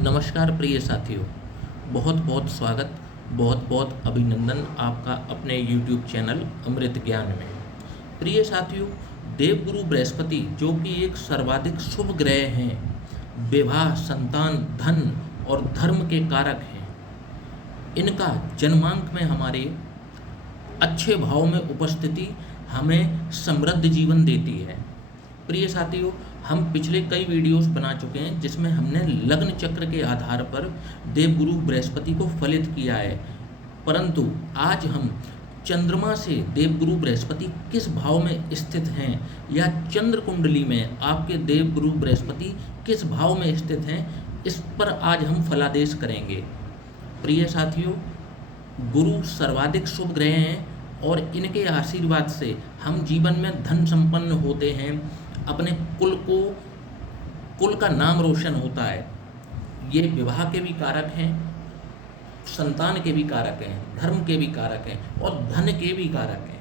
नमस्कार प्रिय साथियों, बहुत बहुत स्वागत, बहुत बहुत अभिनंदन आपका अपने YouTube चैनल अमृत ज्ञान में। प्रिय साथियों, देवगुरु बृहस्पति जो कि एक सर्वाधिक शुभ ग्रह हैं, विवाह, संतान, धन और धर्म के कारक हैं। इनका जन्मांक में हमारे अच्छे भाव में उपस्थिति हमें समृद्ध जीवन देती है। प्रिय साथियों, हम पिछले कई वीडियोस बना चुके हैं जिसमें हमने लग्न चक्र के आधार पर देवगुरु बृहस्पति को फलित किया है, परंतु आज हम चंद्रमा से देवगुरु बृहस्पति किस भाव में स्थित हैं या चंद्र कुंडली में आपके देवगुरु बृहस्पति किस भाव में स्थित हैं, इस पर आज हम फलादेश करेंगे। प्रिय साथियों, गुरु सर्वाधिक शुभ ग्रह हैं और इनके आशीर्वाद से हम जीवन में धन संपन्न होते हैं, अपने कुल का नाम रोशन होता है। ये विवाह के भी कारक हैं, संतान के भी कारक हैं, धर्म के भी कारक हैं और धन के भी कारक हैं।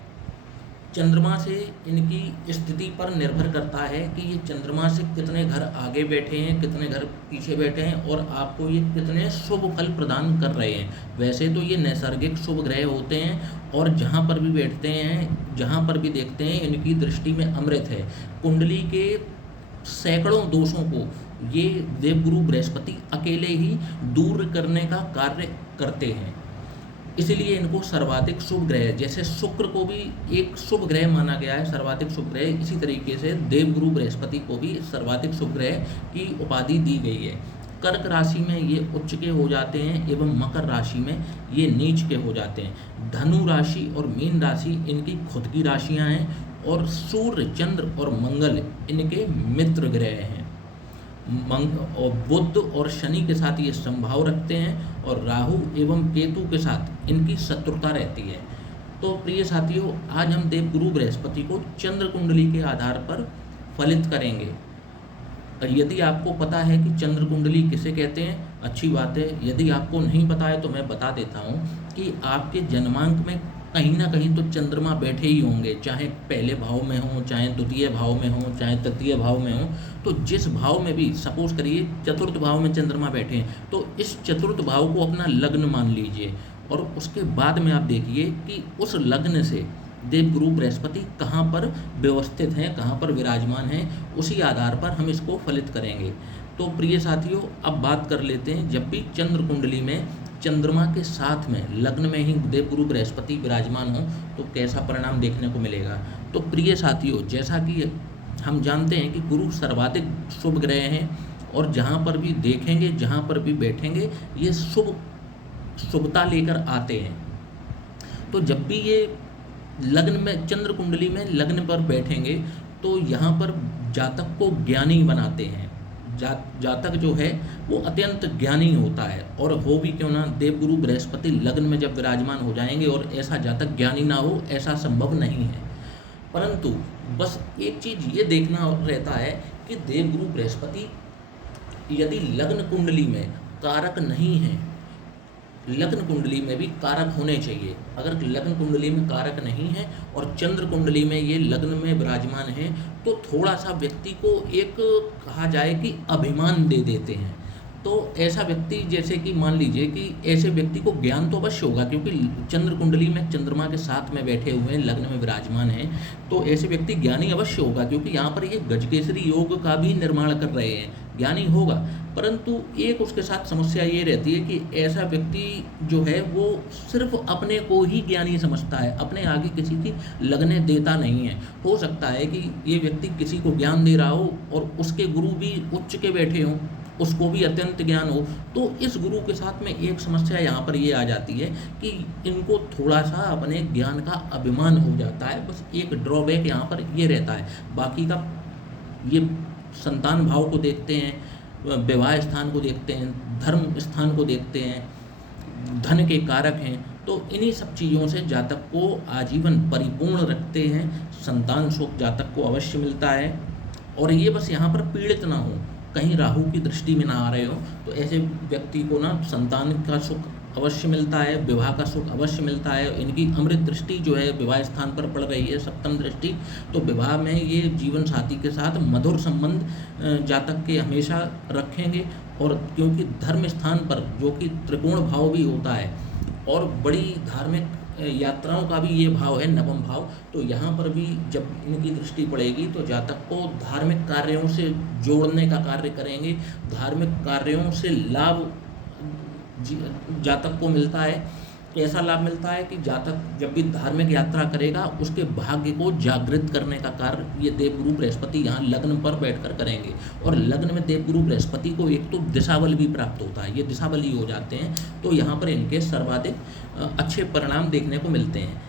चंद्रमा से इनकी स्थिति पर निर्भर करता है कि ये चंद्रमा से कितने घर आगे बैठे हैं, कितने घर पीछे बैठे हैं और आपको ये कितने शुभ फल प्रदान कर रहे हैं। वैसे तो ये नैसर्गिक शुभ ग्रह होते हैं और जहाँ पर भी बैठते हैं, जहाँ पर भी देखते हैं, इनकी दृष्टि में अमृत है। कुंडली के सैकड़ों दोषों को ये देवगुरु बृहस्पति अकेले ही दूर करने का कार्य करते हैं, इसलिए इनको सर्वाधिक शुभ ग्रह, जैसे शुक्र को भी एक शुभ ग्रह माना गया है, सर्वाधिक शुभ ग्रह, इसी तरीके से देवगुरु बृहस्पति को भी सर्वाधिक शुभ ग्रह की उपाधि दी गई है। कर्क राशि में ये उच्च के हो जाते हैं एवं मकर राशि में ये नीच के हो जाते हैं। धनु राशि और मीन राशि इनकी खुद की राशियां हैं और सूर्य, चंद्र और मंगल इनके मित्र ग्रह हैं। और बुध और शनि के साथ ये संभाव रखते हैं और राहु एवं केतु के साथ इनकी शत्रुता रहती है। तो प्रिय साथियों, आज हम देवगुरु बृहस्पति को चंद्र कुंडली के आधार पर फलित करेंगे। और यदि आपको पता है कि चंद्र कुंडली किसे कहते हैं, अच्छी बात है। यदि आपको नहीं पता है तो मैं बता देता हूँ कि आपके जन्मांक में कहीं ना कहीं तो चंद्रमा बैठे ही होंगे, चाहे पहले भाव में हो, चाहे द्वितीय भाव में हो, चाहे तृतीय भाव में हो। तो जिस भाव में भी, सपोज करिए चतुर्थ भाव में चंद्रमा बैठे हैं, तो इस चतुर्थ भाव को अपना लग्न मान लीजिए और उसके बाद में आप देखिए कि उस लग्न से देवगुरु बृहस्पति कहाँ पर व्यवस्थित हैं, कहाँ पर विराजमान हैं, उसी आधार पर हम इसको फलित करेंगे। तो प्रिय साथियों, अब बात कर लेते हैं, जब भी चंद्र कुंडली में चंद्रमा के साथ में लग्न में ही देवगुरु बृहस्पति विराजमान हो तो कैसा परिणाम देखने को मिलेगा। तो प्रिय साथियों, जैसा कि हम जानते हैं कि गुरु सर्वाधिक शुभ ग्रह हैं और जहाँ पर भी देखेंगे, जहाँ पर भी बैठेंगे, ये शुभता लेकर आते हैं। तो जब भी ये लग्न में, चंद्र कुंडली में लग्न पर बैठेंगे तो यहाँ पर जातक को ज्ञानी बनाते हैं। जातक जो है वो अत्यंत ज्ञानी होता है, और हो भी क्यों ना, देवगुरु बृहस्पति लग्न में जब विराजमान हो जाएंगे और ऐसा जातक ज्ञानी ना हो, ऐसा संभव नहीं है। परंतु बस एक चीज ये देखना रहता है कि देवगुरु बृहस्पति यदि लग्न कुंडली में कारक नहीं है, लग्न कुंडली में भी कारक होने चाहिए। अगर लग्न कुंडली में कारक नहीं है और चंद्र कुंडली में ये लग्न में विराजमान है तो थोड़ा सा व्यक्ति को एक, कहा जाए कि अभिमान दे देते हैं। तो ऐसा व्यक्ति, जैसे कि मान लीजिए कि ऐसे व्यक्ति को ज्ञान तो अवश्य होगा, क्योंकि चंद्र कुंडली में चंद्रमा के साथ में बैठे हुए हैं, लग्न में विराजमान हैं, तो ऐसे व्यक्ति ज्ञानी अवश्य होगा, क्योंकि यहाँ पर ये गजकेसरी योग का भी निर्माण कर रहे हैं, ज्ञानी होगा। परंतु एक उसके साथ समस्या ये रहती है कि ऐसा व्यक्ति जो है वो सिर्फ अपने को ही ज्ञानी समझता है, अपने आगे किसी की लगने देता नहीं है। हो सकता है कि ये व्यक्ति किसी को ज्ञान दे रहा हो और उसके गुरु भी उच्च के बैठे हों, उसको भी अत्यंत ज्ञान हो। तो इस गुरु के साथ में एक समस्या यहाँ पर ये आ जाती है कि इनको थोड़ा सा अपने ज्ञान का अभिमान हो जाता है। बस एक ड्रॉबैक यहाँ पर ये रहता है, बाकी का ये संतान भाव को देखते हैं, विवाह स्थान को देखते हैं, धर्म स्थान को देखते हैं, धन के कारक हैं। तो इन्हीं सब चीज़ों से जातक को आजीवन परिपूर्ण रखते हैं। संतान सुख जातक को अवश्य मिलता है, और ये बस यहाँ पर पीड़ित ना हो, कहीं राहु की दृष्टि में ना आ रहे हो, तो ऐसे व्यक्ति को ना संतान का सुख अवश्य मिलता है, विवाह का सुख अवश्य मिलता है। इनकी अमृत दृष्टि जो है विवाह स्थान पर पड़ रही है, सप्तम दृष्टि, तो विवाह में ये जीवन साथी के साथ मधुर संबंध जातक के हमेशा रखेंगे। और क्योंकि धर्म स्थान पर जो कि त्रिकोण भाव भी होता है और बड़ी धार्मिक यात्राओं का भी ये भाव है, नवम भाव, तो यहाँ पर भी जब इनकी दृष्टि पड़ेगी तो जातक को धार्मिक कार्यों से जोड़ने का कार्य करेंगे। धार्मिक कार्यों से लाभ जातक को मिलता है। कैसा लाभ मिलता है कि जातक जब भी धार्मिक यात्रा करेगा उसके भाग्य को जागृत करने का कार्य ये देवगुरु बृहस्पति यहाँ लग्न पर बैठकर करेंगे। और लग्न में देवगुरु बृहस्पति को एक तो दिशाबल भी प्राप्त होता है, ये दिशाबली हो जाते हैं, तो यहाँ पर इनके सर्वाधिक अच्छे परिणाम देखने को मिलते हैं।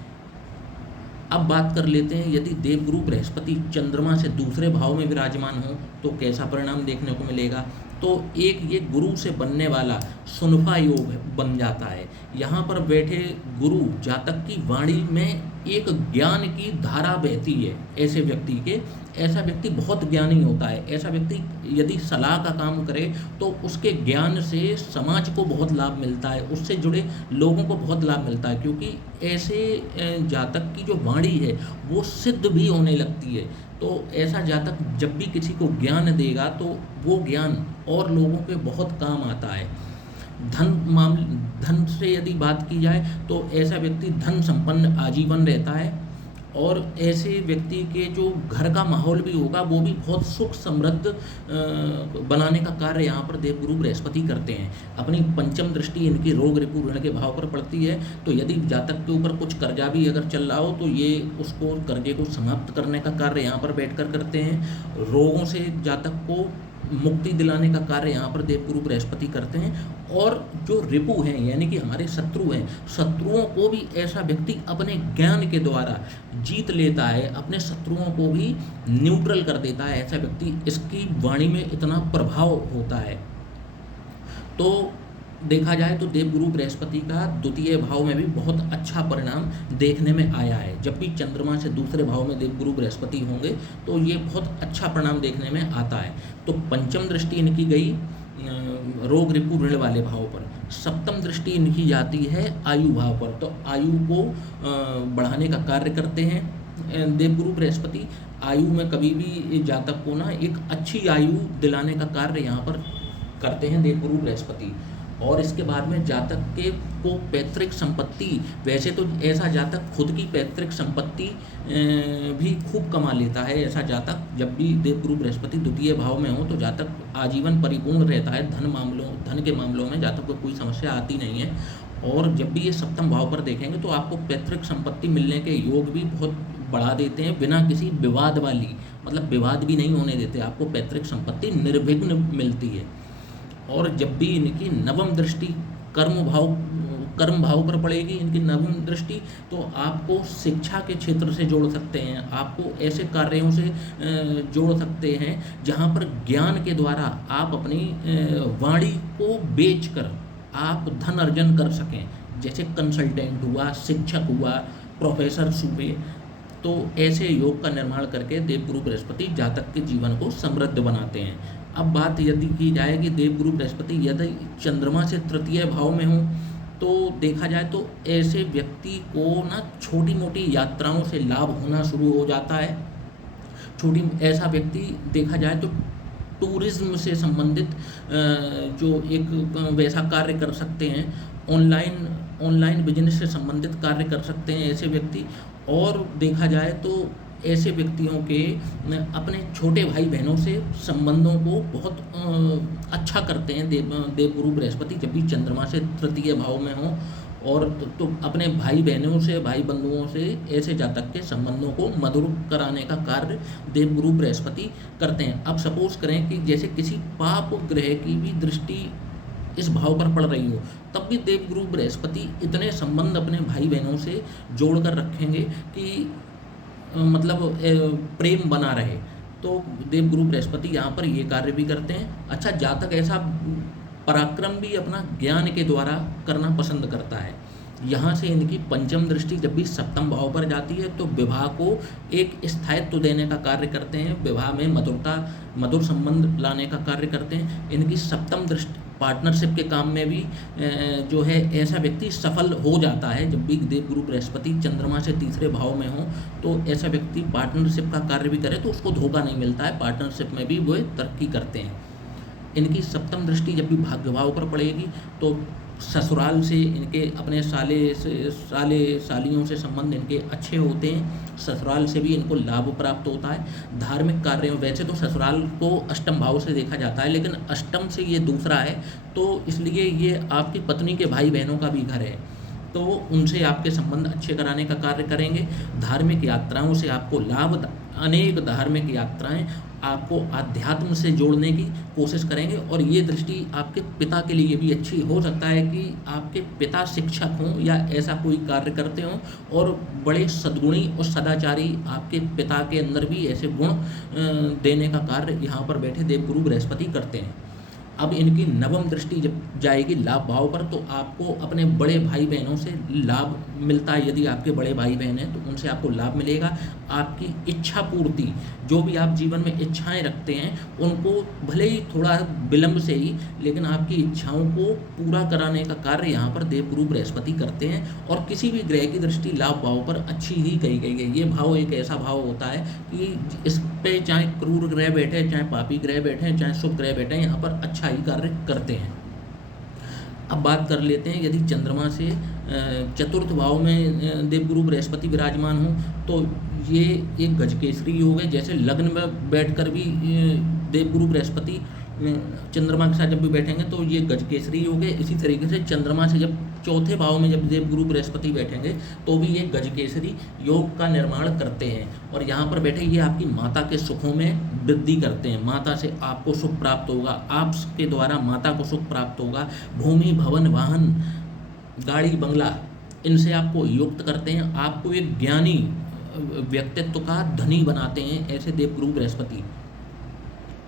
अब बात कर लेते हैं यदि देवगुरु बृहस्पति चंद्रमा से दूसरे भाव में विराजमान हो तो कैसा परिणाम देखने को मिलेगा। तो एक ये गुरु से बनने वाला सुनफा योग बन जाता है। यहाँ पर बैठे गुरु जातक की वाणी में एक ज्ञान की धारा बहती है। ऐसे व्यक्ति के, ऐसा व्यक्ति बहुत ज्ञानी होता है। ऐसा व्यक्ति यदि सलाह का काम करे तो उसके ज्ञान से समाज को बहुत लाभ मिलता है, उससे जुड़े लोगों को बहुत लाभ मिलता है, क्योंकि ऐसे जातक की जो वाणी है वो सिद्ध भी होने लगती है। तो ऐसा जातक जब भी किसी को ज्ञान देगा तो वो ज्ञान और लोगों के बहुत काम आता है। धन से यदि बात की जाए तो ऐसा व्यक्ति धन संपन्न आजीवन रहता है। और ऐसे व्यक्ति के जो घर का माहौल भी होगा वो भी बहुत सुख समृद्ध बनाने का कार्य यहाँ पर देवगुरु बृहस्पति करते हैं। अपनी पंचम दृष्टि इनकी रोग रिपु ऋण के भाव पर पड़ती है, तो यदि जातक के ऊपर कुछ कर्जा भी अगर चल रहा हो तो ये उसको कर्जे को समाप्त करने का कार्य यहाँ पर बैठकर करते हैं। रोगों से जातक को मुक्ति दिलाने का कार्य यहाँ पर देवगुरु बृहस्पति करते हैं। और जो रिपु हैं यानी कि हमारे शत्रु हैं, शत्रुओं को भी ऐसा व्यक्ति अपने ज्ञान के द्वारा जीत लेता है, अपने शत्रुओं को भी न्यूट्रल कर देता है। ऐसा व्यक्ति, इसकी वाणी में इतना प्रभाव होता है। तो देखा जाए तो देवगुरु बृहस्पति का द्वितीय भाव में भी बहुत अच्छा परिणाम देखने में आया है। जब भी चंद्रमा से दूसरे भाव में देवगुरु बृहस्पति होंगे तो ये बहुत अच्छा परिणाम देखने में आता है। तो पंचम दृष्टि इनकी गई रोग रिपु ऋण वाले भाव पर। सप्तम दृष्टि इनकी जाती है आयु भाव पर, तो आयु को बढ़ाने का कार्य करते हैं देवगुरु बृहस्पति। आयु में कभी भी जातक को ना एक अच्छी आयु दिलाने का कार्य यहाँ पर करते हैं देवगुरु बृहस्पति। और इसके बाद में जातक के को पैतृक संपत्ति, वैसे तो ऐसा जातक खुद की पैतृक संपत्ति भी खूब कमा लेता है। ऐसा जातक जब भी देवगुरु बृहस्पति द्वितीय भाव में हो तो जातक आजीवन परिपूर्ण रहता है। धन के मामलों में जातक को कोई समस्या आती नहीं है। और जब भी ये सप्तम भाव पर देखेंगे तो आपको पैतृक संपत्ति मिलने के योग भी बहुत बढ़ा देते हैं, बिना किसी विवाद वाली, मतलब विवाद भी नहीं होने देते, आपको पैतृक संपत्ति निर्विघ्न मिलती है। और जब भी इनकी नवम दृष्टि कर्म भाव पर पड़ेगी, इनकी नवम दृष्टि, तो आपको शिक्षा के क्षेत्र से जोड़ सकते हैं, आपको ऐसे कार्यों से जोड़ सकते हैं जहां पर ज्ञान के द्वारा आप अपनी वाणी को बेचकर आप धन अर्जन कर सकें। जैसे कंसल्टेंट हुआ, शिक्षक हुआ, प्रोफेसर हुए, तो ऐसे योग का निर्माण करके देवगुरु बृहस्पति जातक के जीवन को समृद्ध बनाते हैं। अब बात यदि की जाए कि देवगुरु बृहस्पति यदि चंद्रमा से तृतीय भाव में हो तो देखा जाए तो ऐसे व्यक्ति को ना छोटी मोटी यात्राओं से लाभ होना शुरू हो जाता है। ऐसा व्यक्ति देखा जाए तो टूरिज्म से संबंधित जो एक वैसा कार्य कर सकते हैं, ऑनलाइन बिजनेस से संबंधित कार्य कर सकते हैं ऐसे व्यक्ति। और देखा जाए तो ऐसे व्यक्तियों के अपने छोटे भाई बहनों से संबंधों को बहुत अच्छा करते हैं देवगुरु बृहस्पति जब भी चंद्रमा से तृतीय भाव में हो। और तो अपने भाई बहनों से, भाई बंधुओं से ऐसे जातक के संबंधों को मधुर कराने का कार्य देवगुरु बृहस्पति करते हैं। अब सपोज करें कि जैसे किसी पाप ग्रह की भी दृष्टि इस भाव पर पड़ रही हो, तब भी देवगुरु बृहस्पति इतने संबंध अपने भाई बहनों से जोड़ कर रखेंगे कि मतलब प्रेम बना रहे। तो देवगुरु बृहस्पति यहाँ पर ये कार्य भी करते हैं। अच्छा, जातक ऐसा पराक्रम भी अपना ज्ञान के द्वारा करना पसंद करता है। यहाँ से इनकी पंचम दृष्टि जब भी सप्तम भाव पर जाती है तो विवाह को एक स्थायित्व देने का कार्य करते हैं, विवाह में मधुर संबंध लाने का कार्य करते हैं। इनकी सप्तम दृष्टि पार्टनरशिप के काम में भी जो है ऐसा व्यक्ति सफल हो जाता है। जब भी देवगुरु बृहस्पति चंद्रमा से तीसरे भाव में हो तो ऐसा व्यक्ति पार्टनरशिप का कार्य भी करे तो उसको धोखा नहीं मिलता है, पार्टनरशिप में भी वो तरक्की करते हैं। इनकी सप्तम दृष्टि जब भी भाग्य भाव पर पड़ेगी तो ससुराल से इनके अपने सालियों से संबंध इनके अच्छे होते हैं, ससुराल से भी इनको लाभ प्राप्त होता है। धार्मिक कार्यों, वैसे तो ससुराल को अष्टम भाव से देखा जाता है लेकिन अष्टम से ये दूसरा है तो इसलिए ये आपकी पत्नी के भाई बहनों का भी घर है, तो उनसे आपके संबंध अच्छे कराने का कार्य करेंगे। धार्मिक यात्राओं से आपको लाभ, अनेक धार्मिक यात्राएं आपको आध्यात्म से जोड़ने की कोशिश करेंगे। और ये दृष्टि आपके पिता के लिए भी अच्छी हो सकता है कि आपके पिता शिक्षक हों या ऐसा कोई कार्य करते हों और बड़े सद्गुणी और सदाचारी आपके पिता के अंदर भी ऐसे गुण देने का कार्य यहाँ पर बैठे देवगुरु बृहस्पति करते हैं। अब इनकी नवम दृष्टि जब जाएगी लाभ भाव पर तो आपको अपने बड़े भाई बहनों से लाभ मिलता है। यदि आपके बड़े भाई बहन हैं तो उनसे आपको लाभ मिलेगा। आपकी इच्छा पूर्ति, जो भी आप जीवन में इच्छाएं रखते हैं उनको भले ही थोड़ा विलंब से ही, लेकिन आपकी इच्छाओं को पूरा कराने का कार्य यहाँ पर देवगुरु बृहस्पति करते हैं। और किसी भी ग्रह की दृष्टि लाभ भाव पर अच्छी ही कही गई है। ये भाव एक ऐसा भाव होता है कि इस पे चाहे क्रूर ग्रह बैठे, चाहे पापी ग्रह बैठे, चाहे शुभ ग्रह बैठे, यहाँ पर अच्छा ही कार्य करते हैं। अब बात कर लेते हैं, यदि चंद्रमा से चतुर्थ भाव में देवगुरु बृहस्पति विराजमान हो तो ये एक गजकेसरी योग है। जैसे लग्न में बैठकर भी देवगुरु बृहस्पति चंद्रमा के साथ जब भी बैठेंगे तो ये गजकेसरी योग है। इसी तरीके से चंद्रमा से जब चौथे भाव में जब देवगुरु बृहस्पति बैठेंगे तो भी ये गजकेसरी योग का निर्माण करते हैं। और यहाँ पर बैठे ये आपकी माता के सुखों में वृद्धि करते हैं। माता से आपको सुख प्राप्त होगा, आपके द्वारा माता को सुख प्राप्त होगा। भूमि, भवन, वाहन, गाड़ी, बंगला, इनसे आपको युक्त करते हैं। आपको एक ज्ञानी व्यक्तित्व का धनी बनाते हैं ऐसे देवगुरु बृहस्पति।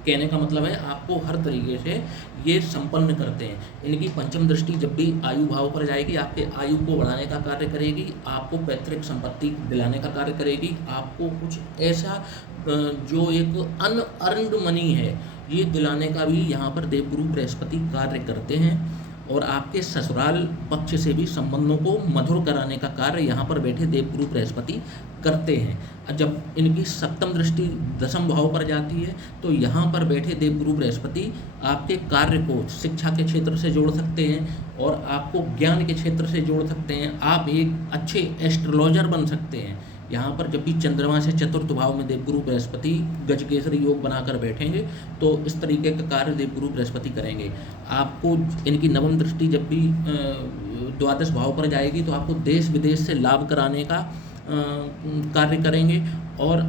कहने का मतलब है आपको हर तरीके से ये संपन्न करते हैं। इनकी पंचम दृष्टि जब भी आयु भाव पर जाएगी आपके आयु को बढ़ाने का कार्य करेगी, आपको पैतृक संपत्ति दिलाने का कार्य करेगी, आपको कुछ ऐसा जो एक अनअर्न्ड मनी है ये दिलाने का भी यहाँ पर देवगुरु बृहस्पति कार्य करते हैं। और आपके ससुराल पक्ष से भी संबंधों को मधुर कराने का कार्य यहाँ पर बैठे देवगुरु बृहस्पति करते हैं। जब इनकी सप्तम दृष्टि दशम भाव पर जाती है तो यहाँ पर बैठे देवगुरु बृहस्पति आपके कार्य को शिक्षा के क्षेत्र से जोड़ सकते हैं और आपको ज्ञान के क्षेत्र से जोड़ सकते हैं। आप एक अच्छे एस्ट्रोलॉजर बन सकते हैं। यहाँ पर जब भी चंद्रमा से चतुर्थ भाव में देवगुरु बृहस्पति गजकेसरी योग बनाकर बैठेंगे तो इस तरीके का कार्य देवगुरु बृहस्पति करेंगे। आपको इनकी नवम दृष्टि जब भी द्वादश भाव पर जाएगी तो आपको देश विदेश से लाभ कराने का कार्य करेंगे। और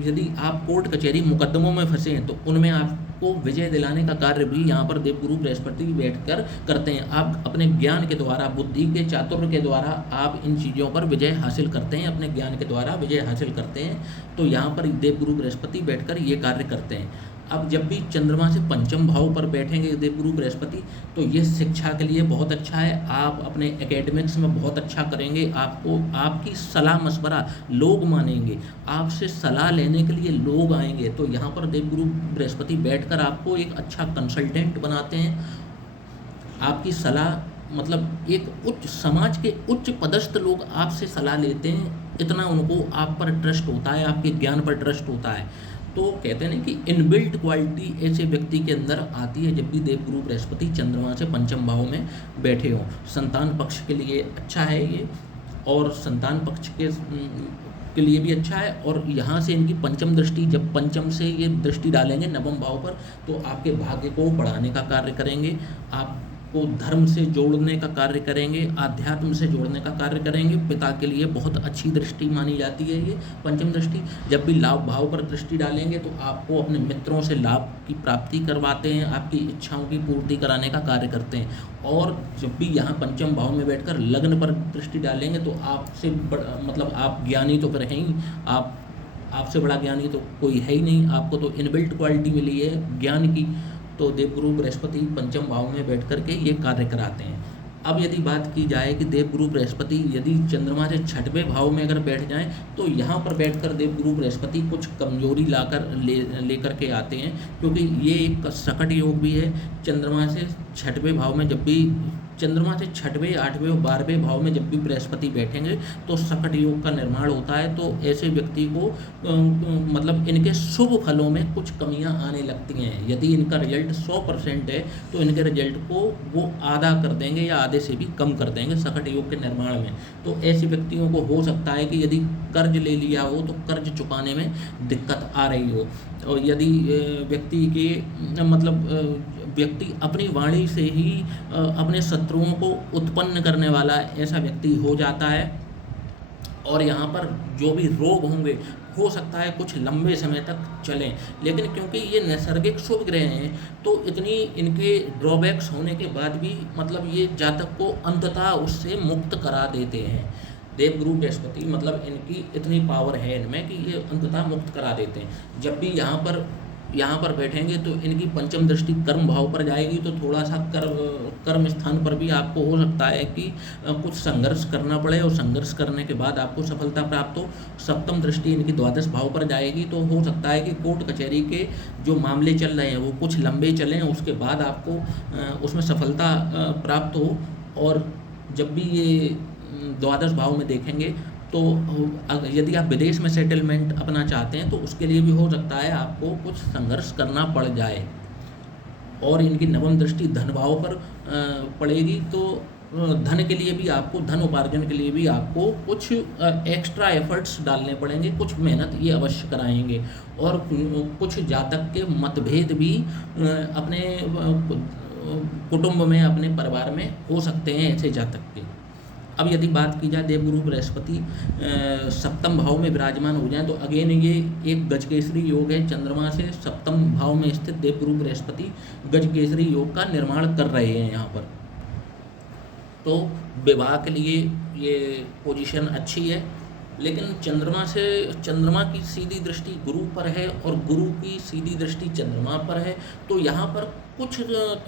यदि आप कोर्ट कचहरी मुकदमों में फंसे हैं तो उनमें आपको विजय दिलाने का कार्य भी यहाँ पर देवगुरु बृहस्पति बैठकर करते हैं। आप अपने ज्ञान के द्वारा, बुद्धि के चातुर्य के द्वारा आप इन चीज़ों पर विजय हासिल करते हैं, अपने ज्ञान के द्वारा विजय हासिल करते हैं। तो यहाँ पर देवगुरु बृहस्पति बैठकर ये कार्य करते हैं। अब जब भी चंद्रमा से पंचम भाव पर बैठेंगे देवगुरु बृहस्पति तो ये शिक्षा के लिए बहुत अच्छा है। आप अपने एकेडमिक्स में बहुत अच्छा करेंगे। आपको आपकी सलाह मशवरा लोग मानेंगे, आपसे सलाह लेने के लिए लोग आएंगे। तो यहाँ पर देवगुरु बृहस्पति बैठकर आपको एक अच्छा कंसल्टेंट बनाते हैं। आपकी सलाह मतलब एक उच्च समाज के उच्च पदस्थ लोग आपसे सलाह लेते हैं, इतना उनको आप पर ट्रस्ट होता है, आपके ज्ञान पर ट्रस्ट होता है। तो कहते हैं ना कि इनबिल्ट क्वालिटी ऐसे व्यक्ति के अंदर आती है जब भी देवगुरु बृहस्पति चंद्रमा से पंचम भाव में बैठे हों। संतान पक्ष के लिए अच्छा है ये, और संतान पक्ष के लिए भी अच्छा है। और यहाँ से इनकी पंचम दृष्टि, जब पंचम से ये दृष्टि डालेंगे नवम भाव पर तो आपके भाग्य को बढ़ाने का कार्य करेंगे, आपको धर्म से जोड़ने का कार्य करेंगे, आध्यात्म से जोड़ने का कार्य करेंगे। पिता के लिए बहुत अच्छी दृष्टि मानी जाती है ये पंचम दृष्टि। जब भी लाभ भाव पर दृष्टि डालेंगे तो आपको अपने मित्रों से लाभ की प्राप्ति करवाते हैं, आपकी इच्छाओं की पूर्ति कराने का कार्य करते हैं। और जब भी यहाँ पंचम भाव में बैठकर लग्न पर दृष्टि डालेंगे तो आपसे मतलब आप ज्ञानी तो फिर हैं ही, आपसे बड़ा ज्ञानी तो कोई है ही नहीं। आपको तो इनबिल्ट क्वालिटी मिली है ज्ञान की। तो देवगुरु बृहस्पति पंचम भाव में बैठ करके ये कार्य कराते हैं। अब यदि बात की जाए कि देवगुरु बृहस्पति यदि चंद्रमा से छठवें भाव में अगर बैठ जाएं तो यहाँ पर बैठकर देवगुरु बृहस्पति कुछ कमजोरी लेकर के आते हैं, क्योंकि ये एक सकट योग भी है। चंद्रमा से छठवें भाव में जब भी चंद्रमा से छठवें, आठवें और 12वें भाव में जब भी बृहस्पति बैठेंगे तो सकट योग का निर्माण होता है। तो ऐसे व्यक्ति को मतलब इनके शुभ फलों में कुछ कमियां आने लगती हैं। यदि इनका रिजल्ट 100% है तो इनके रिजल्ट को वो आधा कर देंगे या आधे से भी कम कर देंगे सकट योग के निर्माण में। तो ऐसे व्यक्तियों को हो सकता है कि यदि कर्ज ले लिया हो तो कर्ज चुकाने में दिक्कत आ रही हो, और यदि व्यक्ति के मतलब व्यक्ति अपनी वाणी से ही अपने शत्रुओं को उत्पन्न करने वाला ऐसा व्यक्ति हो जाता है। और यहाँ पर जो भी रोग होंगे हो सकता है कुछ लंबे समय तक चलें, लेकिन क्योंकि ये नैसर्गिक शुभ ग्रह हैं तो इतनी इनके ड्रॉबैक्स होने के बाद भी मतलब ये जातक को अंततः उससे मुक्त करा देते हैं। देवगुरु बृहस्पति मतलब इनकी इतनी पावर है इनमें कि ये अंततः मुक्त करा देते हैं। जब भी यहाँ पर बैठेंगे तो इनकी पंचम दृष्टि कर्म भाव पर जाएगी, तो थोड़ा सा कर्म स्थान पर भी आपको हो सकता है कि कुछ संघर्ष करना पड़े, और संघर्ष करने के बाद आपको सफलता प्राप्त हो। सप्तम दृष्टि इनकी द्वादश भाव पर जाएगी, तो हो सकता है कि कोर्ट कचहरी के जो मामले चल रहे हैं वो कुछ लंबे चलें, उसके बाद आपको उसमें सफलता प्राप्त हो। और जब भी ये द्वादश भाव में देखेंगे तो यदि आप विदेश में सेटलमेंट अपना चाहते हैं तो उसके लिए भी हो सकता है आपको कुछ संघर्ष करना पड़ जाए। और इनकी नवम दृष्टि धन भाव पर पड़ेगी, तो धन के लिए भी आपको, धन उपार्जन के लिए भी आपको कुछ एक्स्ट्रा एफर्ट्स डालने पड़ेंगे, कुछ मेहनत ये अवश्य कराएंगे। और कुछ जातक के मतभेद भी अपने कुटुंब में, अपने परिवार में हो सकते हैं ऐसे जातक के। अब यदि बात की जाए देवगुरु बृहस्पति सप्तम भाव में विराजमान हो जाएं तो अगेन ये एक गजकेसरी योग है। चंद्रमा से सप्तम भाव में स्थित देवगुरु बृहस्पति गजकेसरी योग का निर्माण कर रहे हैं यहाँ पर। तो विवाह के लिए ये पोजीशन अच्छी है, लेकिन चंद्रमा की सीधी दृष्टि गुरु पर है और गुरु की सीधी दृष्टि चंद्रमा पर है। तो यहाँ पर कुछ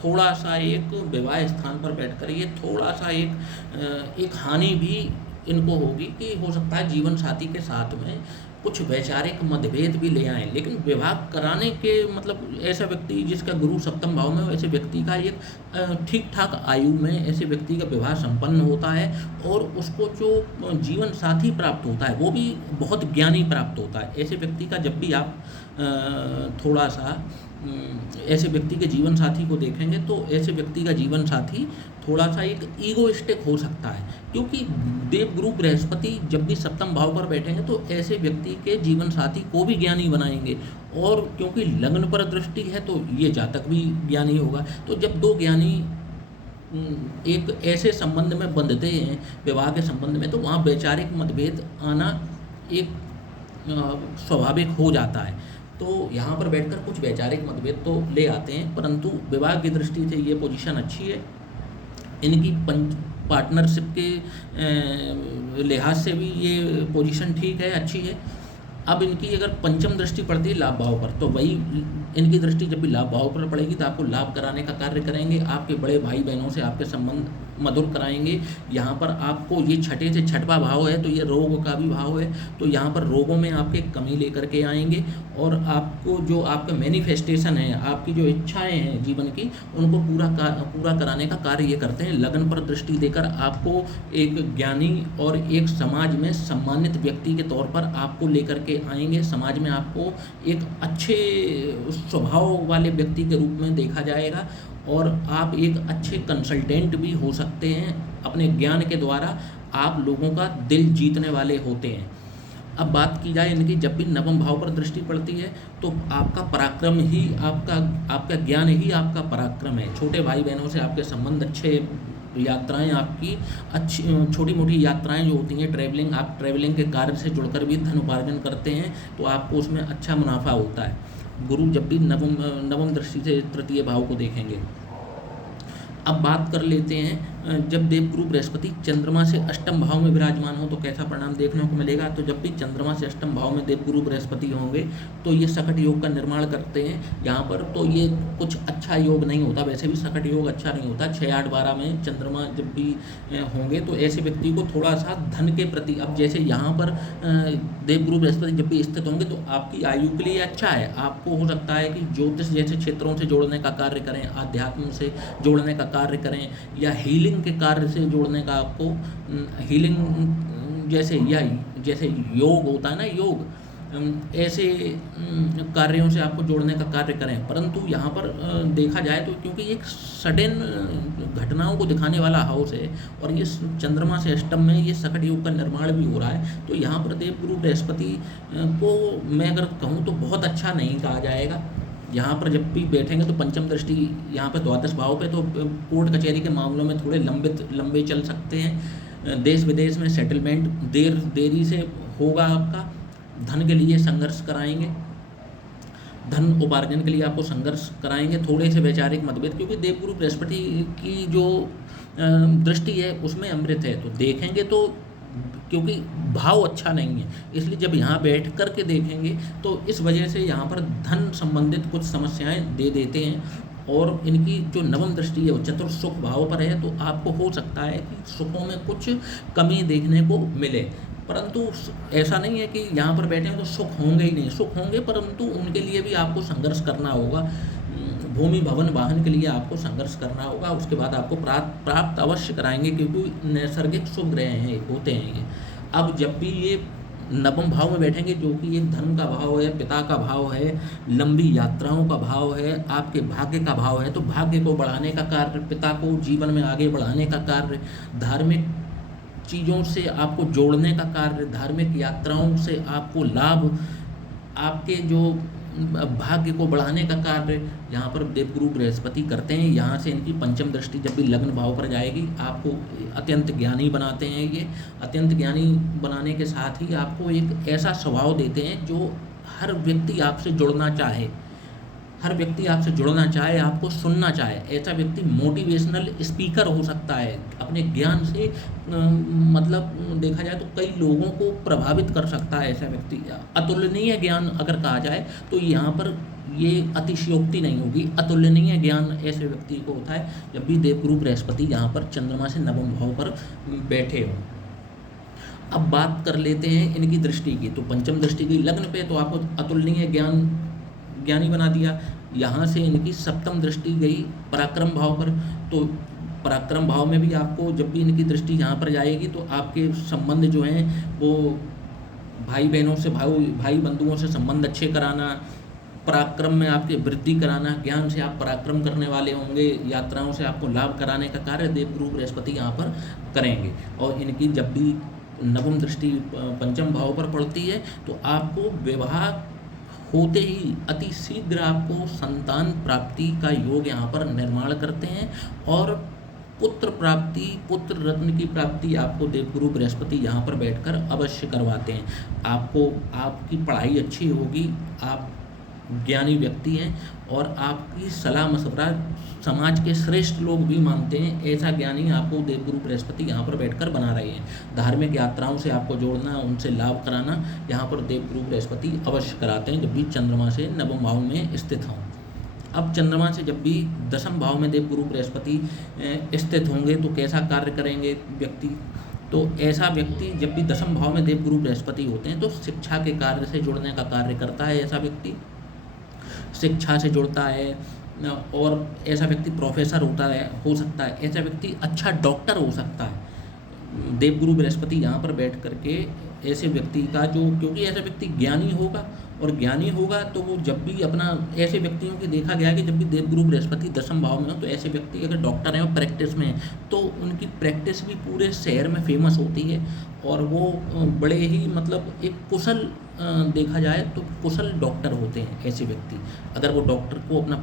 थोड़ा सा एक विवाह स्थान पर बैठकर ये थोड़ा सा एक हानि भी इनको होगी कि हो सकता है जीवन साथी के साथ में कुछ वैचारिक मतभेद भी ले आए। लेकिन विवाह कराने के मतलब ऐसा व्यक्ति जिसका गुरु सप्तम भाव में हो, ऐसे व्यक्ति का एक ठीक ठाक आयु में ऐसे व्यक्ति का विवाह संपन्न होता है, और उसको जो जीवन साथी प्राप्त होता है वो भी बहुत ज्ञानी प्राप्त होता है। ऐसे व्यक्ति का जब भी आप थोड़ा सा ऐसे व्यक्ति के जीवन साथी को देखेंगे तो ऐसे व्यक्ति का जीवन साथी थोड़ा सा एक ईगोइस्टिक हो सकता है, क्योंकि देवगुरु बृहस्पति जब भी सप्तम भाव पर बैठेंगे तो ऐसे व्यक्ति के जीवन साथी को भी ज्ञानी बनाएंगे। और क्योंकि लग्न पर दृष्टि है तो ये जातक भी ज्ञानी होगा। तो जब दो ज्ञानी एक ऐसे संबंध में बंधते हैं विवाह के संबंध में, तो वहाँ वैचारिक मतभेद आना एक स्वाभाविक हो जाता है। तो यहाँ पर बैठकर कुछ वैचारिक मतभेद तो ले आते हैं, परंतु विवाह की दृष्टि से ये पोजीशन अच्छी है। इनकी पार्टनरशिप के लिहाज से भी ये पोजीशन ठीक है, अच्छी है। अब इनकी अगर पंचम दृष्टि पड़ती है लाभ भाव पर, तो वही इनकी दृष्टि जब भी लाभ भाव पर पड़ेगी तो आपको लाभ कराने का कार्य करेंगे, आपके बड़े भाई बहनों से आपके संबंध मधुर कराएंगे। यहाँ पर आपको ये छठे से छठवां भाव है तो ये रोग का भी भाव है, तो यहाँ पर रोगों में आपके कमी लेकर के आएंगे, और आपको जो आपका मैनिफेस्टेशन है, आपकी जो इच्छाएं हैं जीवन की, उनको पूरा कराने का कार्य ये करते हैं। लगन पर दृष्टि देकर आपको एक ज्ञानी और एक समाज में सम्मानित व्यक्ति के तौर पर आपको लेकर के आएंगे। समाज में आपको एक अच्छे स्वभाव वाले व्यक्ति के रूप में देखा जाएगा, और आप एक अच्छे कंसल्टेंट भी हो सकते हैं। अपने ज्ञान के द्वारा आप लोगों का दिल जीतने वाले होते हैं। अब बात की जाए इनकी, जब भी नवम भाव पर दृष्टि पड़ती है तो आपका पराक्रम ही आपका ज्ञान ही आपका पराक्रम है। छोटे भाई बहनों से आपके संबंध अच्छे, यात्राएं आपकी अच्छी, छोटी मोटी यात्राएं जो होती हैं, ट्रैवलिंग, आप ट्रैवलिंग के कार्य से जुड़कर भी धन उपार्जन करते हैं तो आपको उसमें अच्छा मुनाफा होता है। गुरु जब भी नवम दृष्टि से तृतीय भाव को देखेंगे। अब बात कर लेते हैं जब देवगुरु बृहस्पति चंद्रमा से अष्टम भाव में विराजमान हो तो कैसा परिणाम देखने को मिलेगा। तो जब भी चंद्रमा से अष्टम भाव में देवगुरु बृहस्पति होंगे तो ये सकट योग का निर्माण करते हैं यहाँ पर। तो ये कुछ अच्छा योग नहीं होता, वैसे भी सकट योग अच्छा नहीं होता। 6, 8, 12 में चंद्रमा जब भी होंगे तो ऐसे व्यक्ति को थोड़ा सा धन के प्रति, अब जैसे यहाँ पर देवगुरु बृहस्पति जब भी स्थित होंगे तो आपकी आयु के लिए अच्छा है। आपको हो सकता है कि ज्योतिष जैसे क्षेत्रों से जोड़ने का कार्य करें, आध्यात्म से जोड़ने का कार्य करें, या हीलिंग के कार्य से जोड़ने का, आपको हीलिंग जैसे योग होता है ना, योग ऐसे कार्यों से आपको जोड़ने का कार्य करें। परंतु यहाँ पर देखा जाए तो क्योंकि एक सडन घटनाओं को दिखाने वाला हाउस है और ये चंद्रमा से अष्टम में ये सकट योग का निर्माण भी हो रहा है, तो यहाँ पर देवगुरु बृहस्पति को मैं अगर कहूँ तो बहुत अच्छा नहीं कहा जाएगा। यहाँ पर जब भी बैठेंगे तो पंचम दृष्टि यहाँ पर द्वादश भाव पे, तो कोर्ट कचहरी के मामलों में थोड़े लंबे चल सकते हैं। देश विदेश में सेटलमेंट देरी से होगा आपका। धन के लिए संघर्ष कराएंगे, धन उपार्जन के लिए आपको संघर्ष कराएंगे। थोड़े से वैचारिक मतभेद, क्योंकि देवगुरु बृहस्पति की जो दृष्टि है उसमें अमृत है, तो देखेंगे तो क्योंकि भाव अच्छा नहीं है, इसलिए जब यहाँ बैठ कर के देखेंगे तो इस वजह से यहाँ पर धन संबंधित कुछ समस्याएं दे देते हैं। और इनकी जो नवम दृष्टि है वो चतुर्सुख भाव पर है, तो आपको हो सकता है कि सुखों में कुछ कमी देखने को मिले। परंतु ऐसा नहीं है कि यहाँ पर बैठे हैं तो सुख होंगे ही नहीं, सुख होंगे, परंतु उनके लिए भी आपको संघर्ष करना होगा। भूमि भवन वाहन के लिए आपको संघर्ष करना होगा। उसके बाद आपको प्राप्त अवश्य कराएंगे, क्योंकि नैसर्गिक शुभ ग्रह हैं, होते हैं ये। अब जब भी ये नवम भाव में बैठेंगे, जो कि एक धन का भाव है, पिता का भाव है, लंबी यात्राओं का भाव है, आपके भाग्य का भाव है, तो भाग्य को बढ़ाने का कार्य, पिता को जीवन में आगे बढ़ाने का कार्य, धार्मिक चीज़ों से आपको जोड़ने का कार्य, धार्मिक यात्राओं से आपको लाभ, आपके जो भाग्य को बढ़ाने का कार्य यहाँ पर देवगुरु बृहस्पति करते हैं। यहाँ से इनकी पंचम दृष्टि जब भी लग्न भाव पर जाएगी, आपको अत्यंत ज्ञानी बनाते हैं। ये अत्यंत ज्ञानी बनाने के साथ ही आपको एक ऐसा स्वभाव देते हैं जो हर व्यक्ति आपसे जुड़ना चाहे, हर व्यक्ति आपसे जुड़ना चाहे, आपको सुनना चाहे। ऐसा व्यक्ति मोटिवेशनल स्पीकर हो सकता है, अपने ज्ञान से मतलब देखा जाए तो कई लोगों को प्रभावित कर सकता है ऐसा व्यक्ति। अतुलनीय ज्ञान अगर कहा जाए तो यहाँ पर ये अतिशयोक्ति नहीं होगी, अतुलनीय ज्ञान ऐसे व्यक्ति को होता है जब भी देवगुरु बृहस्पति यहाँ पर चंद्रमा से नवम भाव पर बैठे हो। अब बात कर लेते हैं इनकी दृष्टि की। तो पंचम दृष्टि की लग्न पे, तो आपको अतुलनीय ज्ञानी बना दिया। यहाँ से इनकी सप्तम दृष्टि गई पराक्रम भाव पर, तो पराक्रम भाव में भी आपको जब भी इनकी दृष्टि यहाँ पर जाएगी तो आपके संबंध जो हैं वो भाई बहनों से, भाई बंधुओं से संबंध अच्छे कराना, पराक्रम में आपके वृद्धि कराना, ज्ञान से आप पराक्रम करने वाले होंगे, यात्राओं से आपको लाभ कराने का कार्य देवगुरु बृहस्पति यहाँ पर करेंगे। और इनकी जब भी नवम दृष्टि पंचम भाव पर पड़ती है तो आपको विवाह होते ही अति शीघ्र आपको संतान प्राप्ति का योग यहाँ पर निर्माण करते हैं। और पुत्र प्राप्ति, पुत्र रत्न की प्राप्ति आपको देवगुरु बृहस्पति यहाँ पर बैठकर अवश्य करवाते हैं। आपको, आपकी पढ़ाई अच्छी होगी, आप ज्ञानी व्यक्ति हैं और आपकी सलाह मशवरा समाज के श्रेष्ठ लोग भी मानते हैं। ऐसा ज्ञानी आपको देवगुरु बृहस्पति यहाँ पर बैठकर बना रहे हैं। धार्मिक यात्राओं से आपको जोड़ना, उनसे लाभ कराना यहाँ पर देवगुरु बृहस्पति अवश्य कराते हैं जब भी चंद्रमा से नवम भाव में स्थित हों। अब चंद्रमा से जब भी दसम भाव में देवगुरु बृहस्पति स्थित होंगे तो कैसा कार्य करेंगे व्यक्ति। तो ऐसा व्यक्ति जब भी दसम भाव में देवगुरु बृहस्पति होते हैं तो शिक्षा के कार्य से जुड़ने का कार्य करता है। ऐसा व्यक्ति शिक्षा से जुड़ता है और ऐसा व्यक्ति प्रोफेसर हो सकता है, ऐसा व्यक्ति अच्छा डॉक्टर हो सकता है। देवगुरु बृहस्पति यहाँ पर बैठ करके ऐसे व्यक्ति का क्योंकि ऐसा व्यक्ति ज्ञानी होगा और ज्ञानी होगा तो वो जब भी अपना, ऐसे व्यक्तियों की देखा गया कि जब भी देवगुरु बृहस्पति दसम भाव में हो तो ऐसे व्यक्ति अगर डॉक्टर हैं और प्रैक्टिस में हैं तो उनकी प्रैक्टिस भी पूरे शहर में फेमस होती है और वो बड़े ही मतलब एक कुशल, देखा जाए तो कुशल डॉक्टर होते हैं ऐसे व्यक्ति। अगर वो डॉक्टर को अपना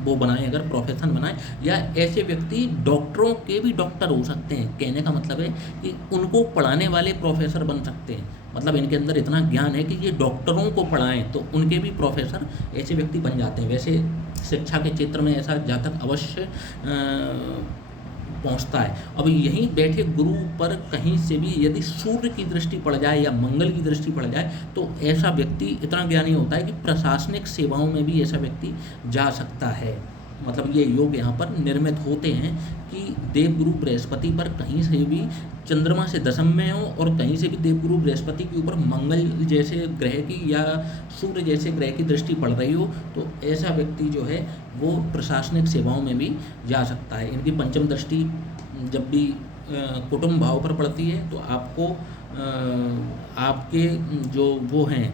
वो बनाएं, अगर प्रोफेशन बनाएं, या ऐसे व्यक्ति डॉक्टरों के भी डॉक्टर हो सकते हैं। कहने का मतलब है कि उनको पढ़ाने वाले प्रोफेसर बन सकते हैं। मतलब इनके अंदर इतना ज्ञान है कि ये डॉक्टरों को पढ़ाएं तो उनके भी प्रोफेसर ऐसे व्यक्ति बन जाते हैं। वैसे शिक्षा के क्षेत्र में ऐसा जातक अवश्य पहुंचता है। अब यहीं बैठे गुरु पर कहीं से भी यदि सूर्य की दृष्टि पड़ जाए या मंगल की दृष्टि पड़ जाए तो ऐसा व्यक्ति इतना ज्ञानी होता है कि प्रशासनिक सेवाओं में भी ऐसा व्यक्ति जा सकता है। मतलब ये योग यहाँ पर निर्मित होते हैं कि देवगुरु बृहस्पति पर कहीं से भी चंद्रमा से दशम में हो और कहीं से भी देवगुरु बृहस्पति के ऊपर मंगल जैसे ग्रह की या सूर्य जैसे ग्रह की दृष्टि पड़ रही हो तो ऐसा व्यक्ति जो है वो प्रशासनिक सेवाओं में भी जा सकता है। इनकी पंचम दृष्टि जब भी कुटुंब भाव पर पड़ती है तो आपको आपके जो वो हैं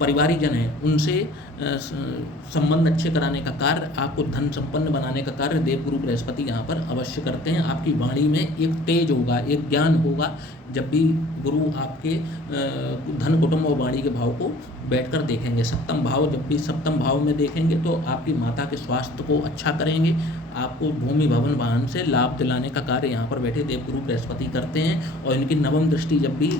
परिवारीजन हैं उनसे संबंध अच्छे कराने का कार्य, आपको धन संपन्न बनाने का कार्य देवगुरु बृहस्पति यहाँ पर अवश्य करते हैं। आपकी वाणी में एक तेज होगा, एक ज्ञान होगा जब भी गुरु आपके धन कुटुंब और वाणी के भाव को बैठकर देखेंगे। सप्तम भाव जब भी सप्तम भाव में देखेंगे तो आपकी माता के स्वास्थ्य को अच्छा करेंगे, आपको भूमि भवन वाहन से लाभ दिलाने का कार्य यहाँ पर बैठे देवगुरु बृहस्पति करते हैं। और इनकी नवम दृष्टि जब भी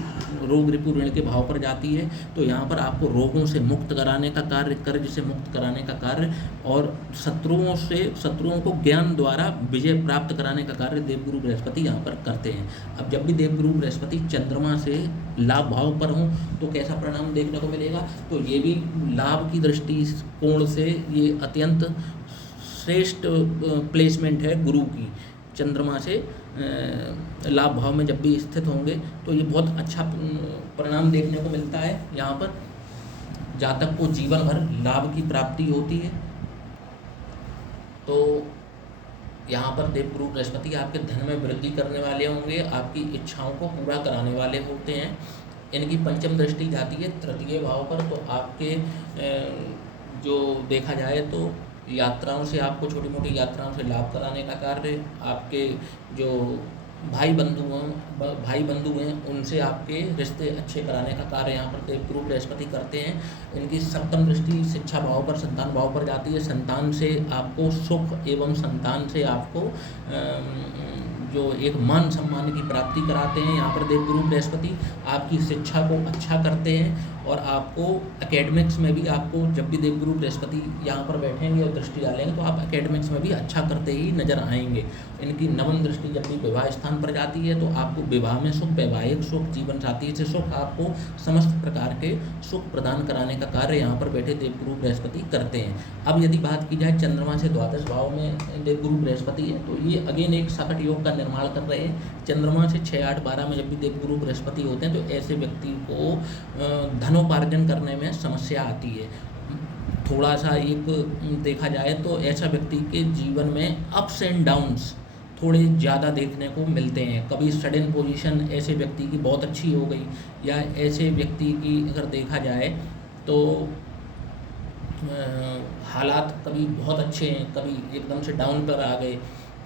रोग रिपु ऋण के भाव पर जाती है तो यहाँ पर आपको रोगों से मुक्त कराने का कार्य, कर्ज से मुक्त कराने का कार्य और शत्रुओं को ज्ञान द्वारा विजय प्राप्त कराने का कार्य देवगुरु बृहस्पति यहाँ पर करते हैं। अब जब भी देवगुरु बृहस्पति चंद्रमा से लाभ भाव पर हों तो कैसा परिणाम देखने को मिलेगा, तो ये भी लाभ की दृष्टि कोण से ये अत्यंत श्रेष्ठ प्लेसमेंट है गुरु की। चंद्रमा से लाभ भाव में जब भी स्थित होंगे तो ये बहुत अच्छा परिणाम देखने को मिलता है। यहाँ पर जातक को जीवन भर लाभ की प्राप्ति होती है। तो यहाँ पर देवगुरु बृहस्पति आपके धन में वृद्धि करने वाले होंगे, आपकी इच्छाओं को पूरा कराने वाले होते हैं। इनकी पंचम दृष्टि जाती है तृतीय भाव पर, तो आपके जो देखा जाए तो यात्राओं से, आपको छोटी मोटी यात्राओं से लाभ कराने का कार्य, आपके जो भाई बंधु हैं उनसे आपके रिश्ते अच्छे कराने का कार्य यहाँ पर देवगुरु बृहस्पति करते हैं। इनकी सप्तम दृष्टि शिक्षा भाव पर, संतान भाव पर जाती है। संतान से आपको सुख एवं संतान से आपको जो एक मान सम्मान की प्राप्ति कराते हैं। यहाँ पर देवगुरु बृहस्पति आपकी शिक्षा को अच्छा करते हैं और आपको एकेडमिक्स में भी, आपको जब भी देवगुरु बृहस्पति यहाँ पर बैठेंगे और दृष्टि डालेंगे तो आप एकेडमिक्स में भी अच्छा करते ही नजर आएंगे। इनकी नवम दृष्टि जब भी विवाह स्थान पर जाती है तो आपको विवाह में सुख, वैवाहिक सुख, जीवन साथी से सुख, आपको समस्त प्रकार के सुख प्रदान कराने का कार्य यहाँ पर बैठे देवगुरु बृहस्पति करते हैं। अब यदि बात की जाए चंद्रमा से द्वादश भाव में देवगुरु बृहस्पति है तो ये अगेन एक सकट योग का निर्माण कर रहे हैं। चंद्रमा से 6, 8, 12 में जब भी देवगुरु बृहस्पति होते हैं तो ऐसे व्यक्ति को धनोपार्जन करने में समस्या आती है। थोड़ा सा एक देखा जाए तो ऐसा व्यक्ति के जीवन में अप्स एंड डाउन्स थोड़े ज़्यादा देखने को मिलते हैं। कभी सडन पोजीशन ऐसे व्यक्ति की बहुत अच्छी हो गई, या ऐसे व्यक्ति की अगर देखा जाए तो हालात कभी बहुत अच्छे हैं, कभी एकदम से डाउन पर आ गए।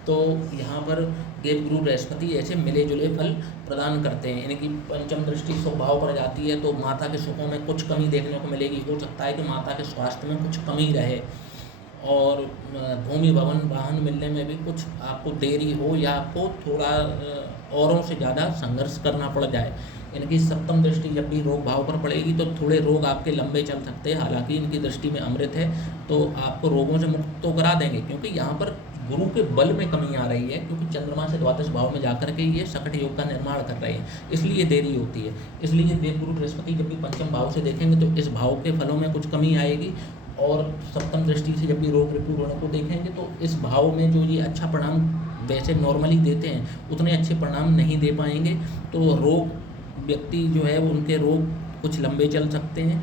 तो यहाँ पर देवगुरु बृहस्पति ऐसे मिले जुले फल प्रदान करते हैं। इनकी पंचम दृष्टि स्वभाव पर जाती है तो माता के सुखों में कुछ कमी देखने को मिलेगी। हो सकता है कि माता के स्वास्थ्य में कुछ कमी रहे और भूमि भवन वाहन मिलने में भी कुछ आपको देरी हो या आपको थोड़ा औरों से ज़्यादा संघर्ष करना पड़ जाए। इनकी सप्तम दृष्टि जब भी रोग भाव पर पड़ेगी तो थोड़े रोग आपके लंबे चल सकते हैं। हालांकि इनकी दृष्टि में अमृत है तो आपको रोगों से मुक्त तो करा देंगे, क्योंकि यहाँ पर गुरु के बल में कमी आ रही है, क्योंकि चंद्रमा से द्वादश भाव में जाकर के ये सकट योग का निर्माण कर रहे हैं, इसलिए देरी होती है। इसलिए देवगुरु बृहस्पति जब भी पंचम भाव से देखेंगे तो इस भाव के फलों में कुछ कमी आएगी। और सप्तम दृष्टि से जब भी रोग रिपु ऋण को देखेंगे तो इस भाव में जो ये अच्छा परिणाम वैसे नॉर्मली देते हैं उतने अच्छे परिणाम नहीं दे पाएंगे। तो रोग व्यक्ति जो है उनके रोग कुछ लंबे चल सकते हैं।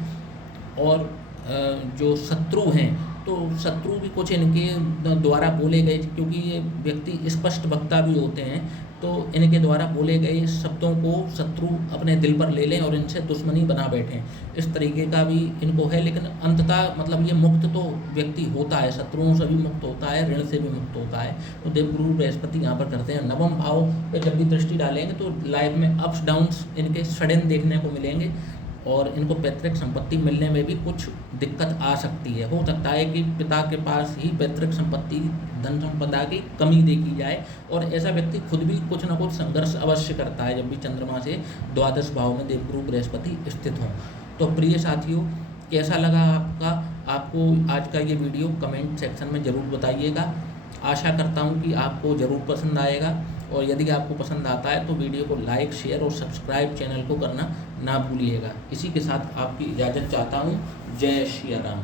और जो शत्रु हैं तो शत्रु भी कुछ इनके द्वारा बोले गए, क्योंकि ये व्यक्ति स्पष्ट वक्ता भी होते हैं, तो इनके द्वारा बोले गए शब्दों को शत्रु अपने दिल पर ले लें और इनसे दुश्मनी बना बैठें, इस तरीके का भी इनको है। लेकिन अंततः मतलब ये मुक्त तो व्यक्ति होता है, शत्रुओं से भी मुक्त होता है, ऋण से भी मुक्त होता है। तो देवगुरु बृहस्पति यहाँ पर करते हैं। नवम भाव पे जब भी दृष्टि डालेंगे तो लाइफ में अप्स डाउन्स इनके सडन देखने को मिलेंगे और इनको पैतृक संपत्ति मिलने में भी कुछ दिक्कत आ सकती है। हो सकता है कि पिता के पास ही पैतृक संपत्ति, धन संपदा की कमी देखी जाए, और ऐसा व्यक्ति खुद भी कुछ न कुछ संघर्ष अवश्य करता है जब भी चंद्रमा से द्वादश भाव में देवगुरु बृहस्पति स्थित हों। तो प्रिय साथियों, कैसा लगा आपको आज का ये वीडियो कमेंट सेक्शन में ज़रूर बताइएगा। आशा करता हूँ कि आपको ज़रूर पसंद आएगा, और यदि आपको पसंद आता है तो वीडियो को लाइक, शेयर और सब्सक्राइब चैनल को करना ना भूलिएगा। इसी के साथ आपकी इजाज़त चाहता हूँ। जय श्री राम।